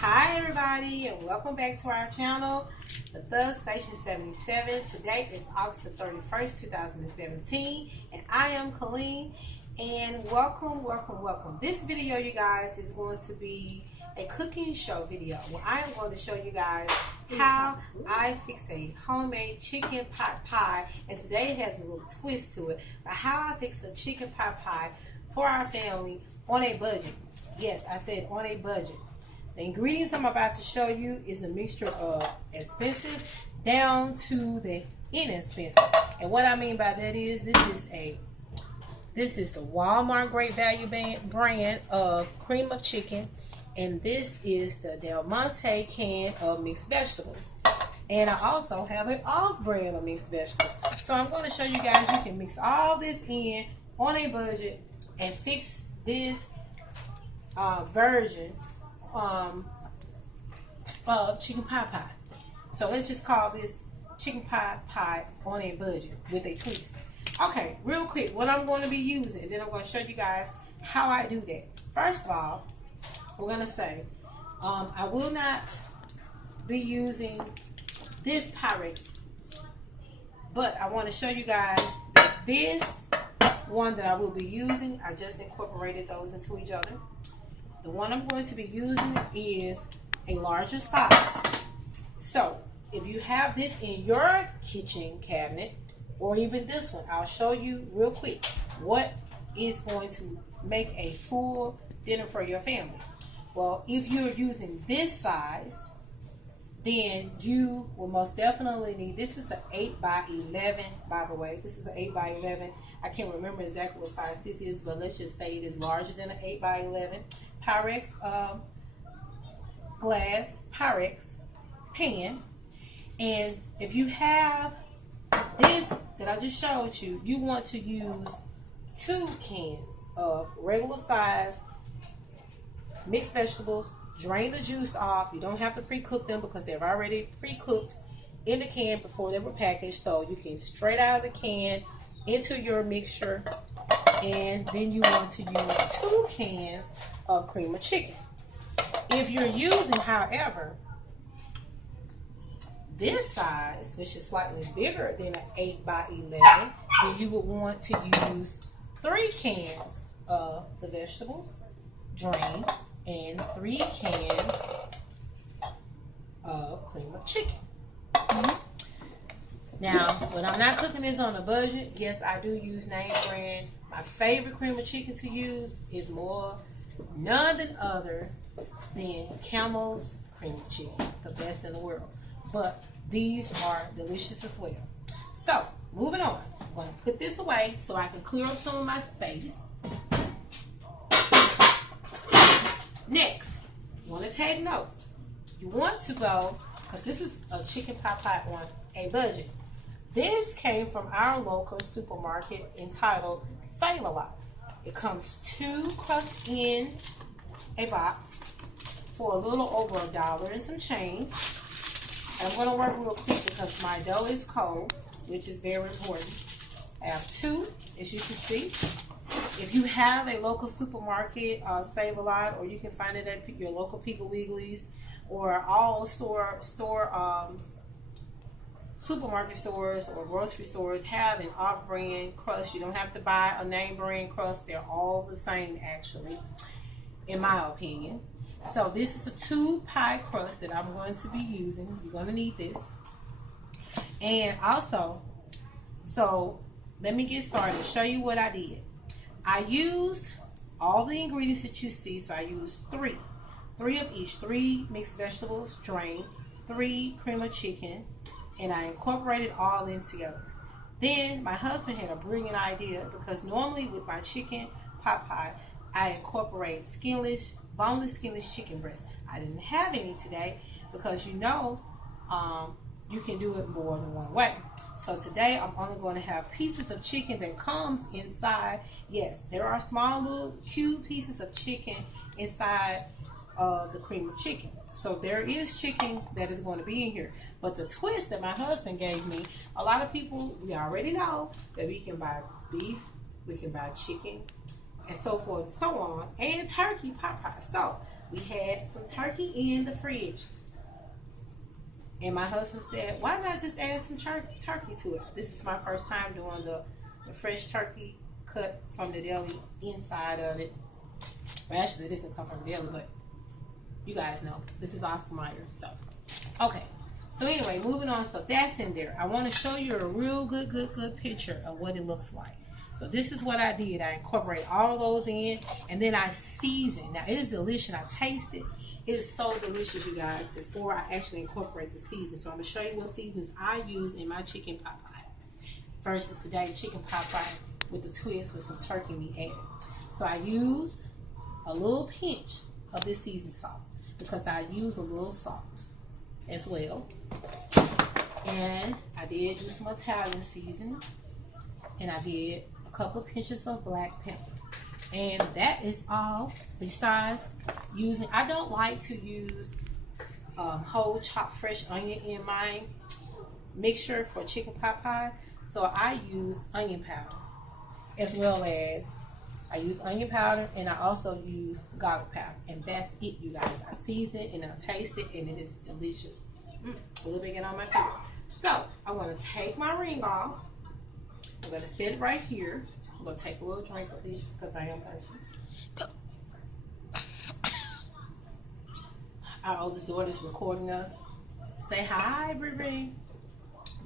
Hi everybody, and welcome back to our channel, The Thug Station 77. Today is August the 31st, 2017, and I am Colleen, and welcome. This video, you guys, is going to be a cooking show video where I am going to show you guys how I fix a homemade chicken pot pie, and today it has a little twist to it, but how I fix a chicken pot pie for our family on a budget. Yes, I said on a budget. The ingredients I'm about to show you is a mixture of expensive down to the inexpensive. And what I mean by that is this is the Walmart Great Value brand of cream of chicken, and this is the Del Monte can of mixed vegetables. And I also have an off brand of mixed vegetables. So I'm going to show you guys you can mix all this in on a budget and fix this version of chicken pot pie. So let's just call this chicken pot pie on a budget with a twist. Okay, real quick, what I'm going to be using, then I'm going to show you guys how I do that. First of all, we're going to say I will not be using this Pyrex, but I want to show you guys that this one that I will be using, I just incorporated those into each other. The one I'm going to be using is a larger size. So if you have this in your kitchen cabinet, or even this one, I'll show you real quick what is going to make a full dinner for your family. Well, if you're using this size, then you will most definitely need, this is an 8 by 11, by the way. This is an 8 by 11. I can't remember exactly what size this is, but let's just say it is larger than an 8 by 11. Pyrex glass Pyrex pan. And if you have this that I just showed you, you want to use 2 cans of regular size mixed vegetables. Drain the juice off. You don't have to pre-cook them because they're already pre-cooked in the can before they were packaged. So you can straight out of the can into your mixture. And then you want to use 2 cans of cream of chicken. If you're using, however, this size, which is slightly bigger than an 8 by 11, then you would want to use 3 cans of the vegetables drained and 3 cans of cream of chicken. Now, when I'm not cooking this on a budget, yes, I do use name brand. My favorite cream of chicken to use is none other than Camel's cream of chicken, the best in the world. But these are delicious as well. So, moving on. I'm going to put this away so I can clear up some of my space. Next, you want to take notes. You want to go, because this is a chicken pot pie on a budget. This came from our local supermarket entitled Save-A-Lot. It comes 2 crusts in a box for a little over $1 and some change. And I'm going to work real quick because my dough is cold, which is very important. I have 2, as you can see. If you have a local supermarket, Save-A-Lot, or you can find it at your local Piggly Wigglies, or all supermarket stores or grocery stores have an off-brand crust. You don't have to buy a name brand crust. They're all the same, actually, in my opinion. So this is a 2 pie crust that I'm going to be using. You're going to need this. And also, so let me get started. Show you what I did. I used all the ingredients that you see. So I used 3 of each. 3 mixed vegetables drained, 3 cream of chicken, and I incorporated all in together. Then my husband had a brilliant idea, because normally with my chicken pot pie, I incorporate boneless skinless chicken breast. I didn't have any today because you can do it more than one way. So today I'm only going to have pieces of chicken that comes inside. Yes, there are small little cube pieces of chicken inside of the cream of chicken. So there is chicken that is going to be in here. But the twist that my husband gave me, a lot of people, we already know that we can buy beef, we can buy chicken, and so forth and so on, and turkey pot pie. So we had some turkey in the fridge. And my husband said, why not just add some turkey to it? This is my first time doing the fresh turkey cut from the deli inside of it. Well, actually, this didn't come from the deli, but you guys know. This is Oscar Mayer. So, okay. So anyway, moving on. So that's in there. I want to show you a real good picture of what it looks like. So this is what I did. I incorporated all those in, and then I seasoned. Now, it is delicious. I tasted it. It's so delicious, you guys, before I actually incorporate the seasoning. So I'm going to show you what seasonings I use in my chicken pot pie. Versus today, chicken pot pie with the twist with some turkey meat added. So I use a little pinch of this seasoned salt because I use a little salt as well. And I did do some Italian seasoning. And I did a couple of pinches of black pepper. And that is all. Besides using, I don't like to use whole chopped fresh onion in my mixture for chicken pot pie. So I use onion powder, as well as I use onion powder, and I also use garlic powder. And that's it, you guys. I season it and I taste it, and it is delicious. A little bit on my finger. So I'm going to take my ring off. I'm going to set it right here. I'm going to take a little drink of this because I am thirsty. Our oldest daughter is recording us. Say hi, Bree.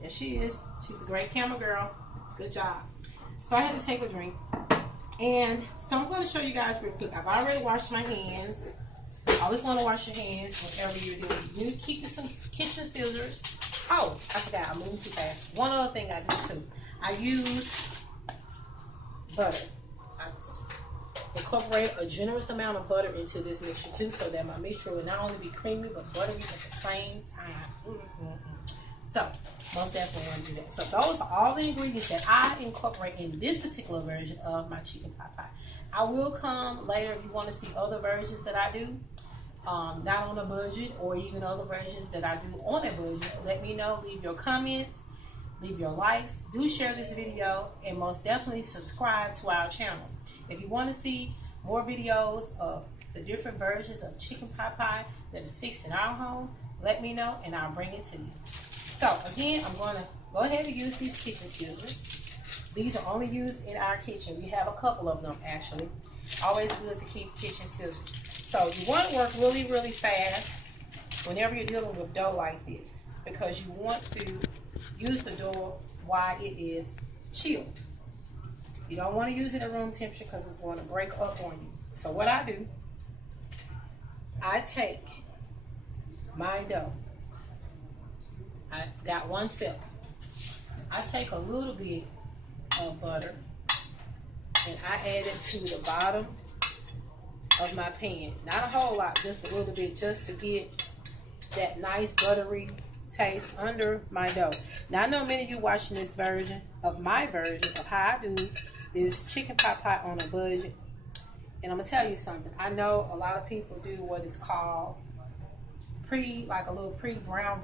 There she is. She's a great camera girl. Good job. So I had to take a drink. And so I'm going to show you guys real quick. I've already washed my hands. Always want to wash your hands whenever you're doing it. You keep some kitchen scissors. Oh, I forgot. I'm moving too fast. One other thing I do too. I use butter. I incorporate a generous amount of butter into this mixture too, so that my mixture will not only be creamy but buttery at the same time. So, most definitely want to do that. So, those are all the ingredients that I incorporate in this particular version of my chicken pot pie. I will come later if you want to see other versions that I do, not on a budget, or even other versions that I do on a budget. Let me know. Leave your comments. Leave your likes. Do share this video, and most definitely subscribe to our channel. If you want to see more videos of the different versions of chicken pot pie that is fixed in our home, let me know and I'll bring it to you. So again, I'm going to go ahead and use these kitchen scissors. These are only used in our kitchen. We have a couple of them actually. Always good to keep kitchen scissors. So you want to work really fast whenever you're dealing with dough like this, because you want to use the dough while it is chilled. You don't want to use it at room temperature because it's going to break up on you. So what I do, I take my dough. I've got one step. I take a little bit of butter and I add it to the bottom of my pan. Not a whole lot, just a little bit, just to get that nice buttery taste under my dough. Now I know many of you watching this version of my version of how I do this chicken pot pie on a budget. And I'm gonna tell you something. I know a lot of people do what is called like a little pre-brown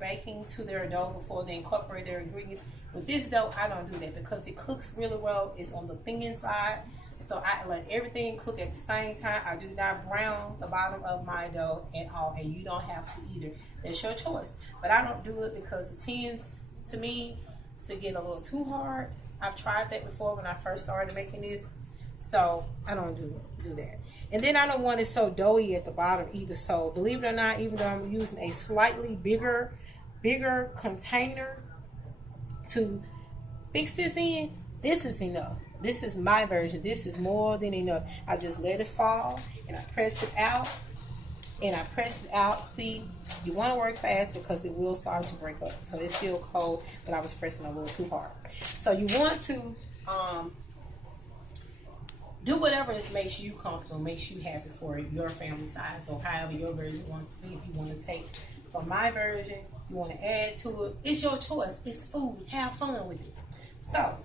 baking to their dough before they incorporate their ingredients. With this dough, I don't do that because it cooks really well. It's on the thin side, so I let everything cook at the same time. I do not brown the bottom of my dough at all, and you don't have to either. That's your choice. But I don't do it because it tends to me to get a little too hard. I've tried that before when I first started making this, so I don't do that. And then I don't want it so doughy at the bottom either. So believe it or not, even though I'm using a slightly bigger container to fix this in, this is enough. This is my version. This is more than enough. I just let it fall and I press it out. See, you want to work fast because it will start to break up. So it's still cold, but I was pressing a little too hard. So you want to do whatever makes you comfortable, makes you happy for your family size, or however your version wants to be. If you want to take from my version, you want to add to it, it's your choice. It's food. Have fun with it. So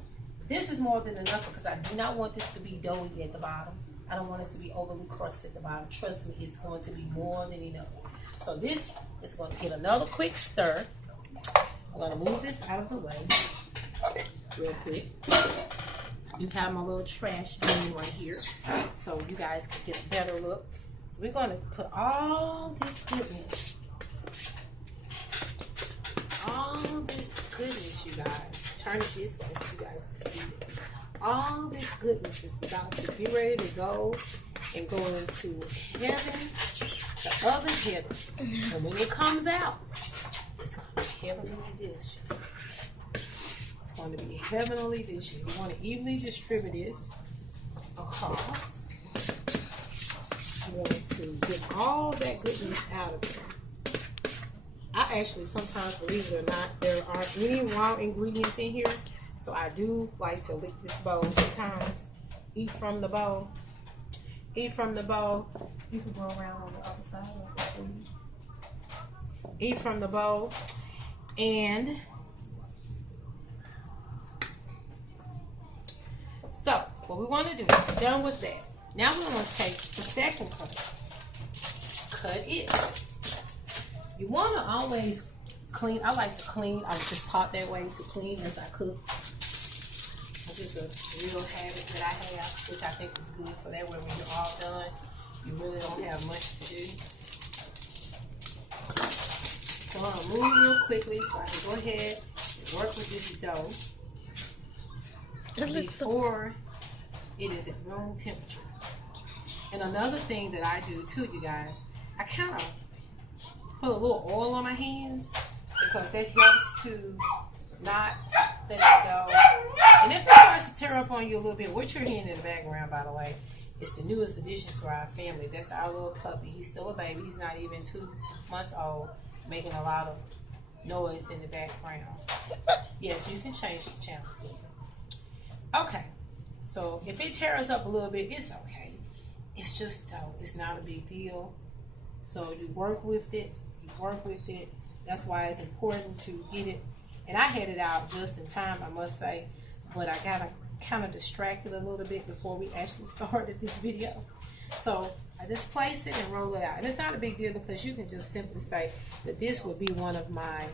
this is more than enough because I do not want this to be doughy at the bottom. I don't want it to be overly crusty at the bottom. Trust me, it's going to be more than enough. So this is going to get another quick stir. I'm going to move this out of the way real quick. You have my little trash bin right here, so you guys can get a better look. So we're going to put all this goodness, you guys. Turn it this way so you guys can see it. All this goodness is about to get ready to go and go into heaven, the oven heaven. And when it comes out, it's going to be heavenly delicious. It's going to be heavenly delicious. You want to evenly distribute this across. You want to get all that goodness out of it. I actually sometimes, believe it or not, there aren't any raw ingredients in here. So I do like to lick this bowl sometimes. Eat from the bowl. Eat from the bowl. You can go around on the other side of the food. Eat from the bowl. And so what we want to do, we're done with that. Now we're going to take the second crust. Cut it. You want to always clean. I like to clean. I was just taught that way, to clean as I cook. It's just a real habit that I have, which I think is good. So that way when you're all done, you really don't have much to do. So I'm going to move real quickly so I can go ahead and work with this dough before it is at room temperature. And another thing that I do too, you guys, I kind of put a little oil on my hands because that helps to not let it go. And if it starts to tear up on you a little bit, what you're hearing in the background, by the way, is the newest addition to our family. That's our little puppy. He's still a baby. He's not even 2 months old, making a lot of noise in the background. Yes, you can change the channel. Okay, so if it tears up a little bit, it's okay. It's just dough. It's not a big deal. So you work with it. You work with it. That's why it's important to get it. And I had it out just in time, I must say. But I got kind of distracted a little bit before we actually started this video. So I just place it and roll it out. And it's not a big deal because you can just simply say that this would be one of my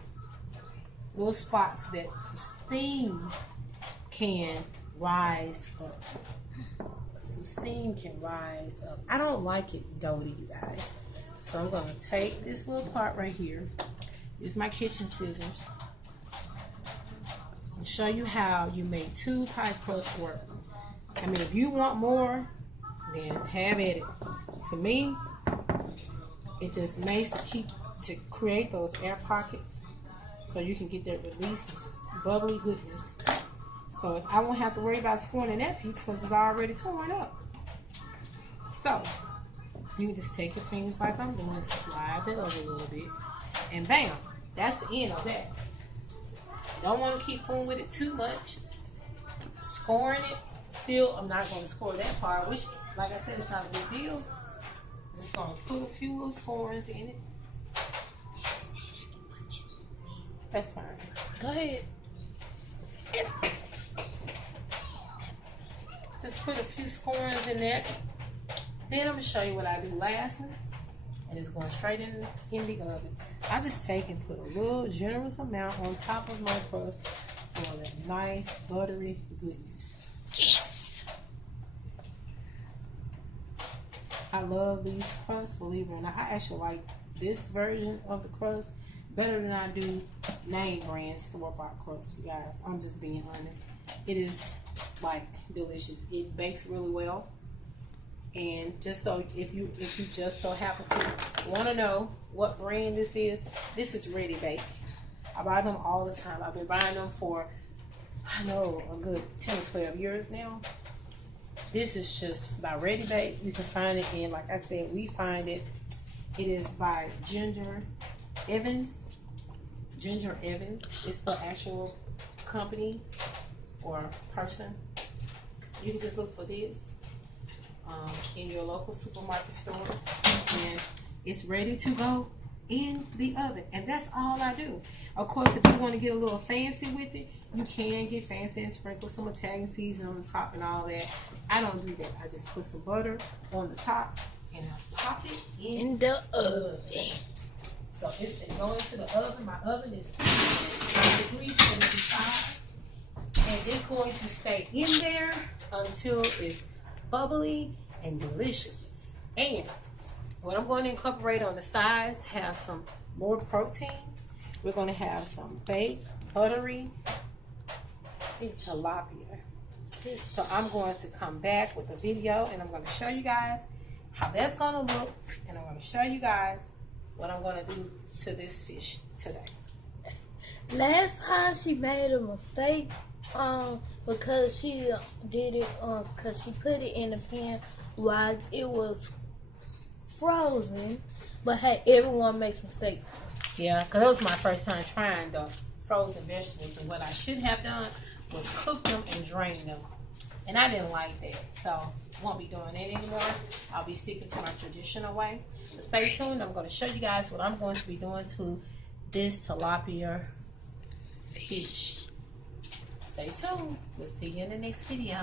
little spots that some steam can rise up. Some steam can rise up. I don't like it doughy, you guys. So I'm going to take this little part right here. Use my kitchen scissors. And show you how you make 2 pie crusts work. I mean, if you want more, then have at it. To me, it just makes to create those air pockets so you can get that release, bubbly goodness. So I won't have to worry about scoring that piece because it's already torn up. So you can just take your fingers like I'm doing, slide that over a little bit, and bam, that's the end of that. Don't want to keep fooling with it too much. Scoring it, still, I'm not going to score that part, which, like I said, it's not a big deal. I'm just going to put a few little scorings in it. That's fine. Go ahead. Just put a few scorings in there. Then I'm going to show you what I do lastly. And it's going straight in the oven. I just take and put a little generous amount on top of my crust for that nice buttery goodness. Yes! I love these crusts, believe it or not. I actually like this version of the crust better than I do name brand store-bought crust, you guys. I'm just being honest. It is like delicious. It bakes really well. And just so if you just so happen to want to know what brand this is Ready Bake. I buy them all the time. I've been buying them for, I know, a good 10 or 12 years now. This is just by Ready Bake. You can find it in, like I said, we find it. It is by Ginger Evans. Ginger Evans is the actual company or person. You can just look for this in your local supermarket stores, and it's ready to go in the oven. And that's all I do. Of course, if you want to get a little fancy with it, you can get fancy and sprinkle some Italian seasoning on the top and all that. I don't do that. I just put some butter on the top and I pop it in the oven. So it's going to go into the oven. My oven is 100 degrees, 75, and it's going to stay in there until it's bubbly and delicious. And What I'm going to incorporate on the sides, have some more protein. We're going to have some baked, buttery tilapia. So I'm going to come back with a video and I'm going to show you guys how that's going to look. And I'm going to show you guys what I'm going to do to this fish today. Last time she made a mistake because she did it because she put it in the pan while it was frozen. But hey, everyone makes mistakes. Yeah, because that was my first time trying the frozen vegetables, and what I should have done was cook them and drain them, and I didn't like that, so won't be doing that anymore. I'll be sticking to my traditional way. But stay tuned. I'm going to show you guys what I'm going to be doing to this tilapia fish. Stay tuned. We'll see you in the next video.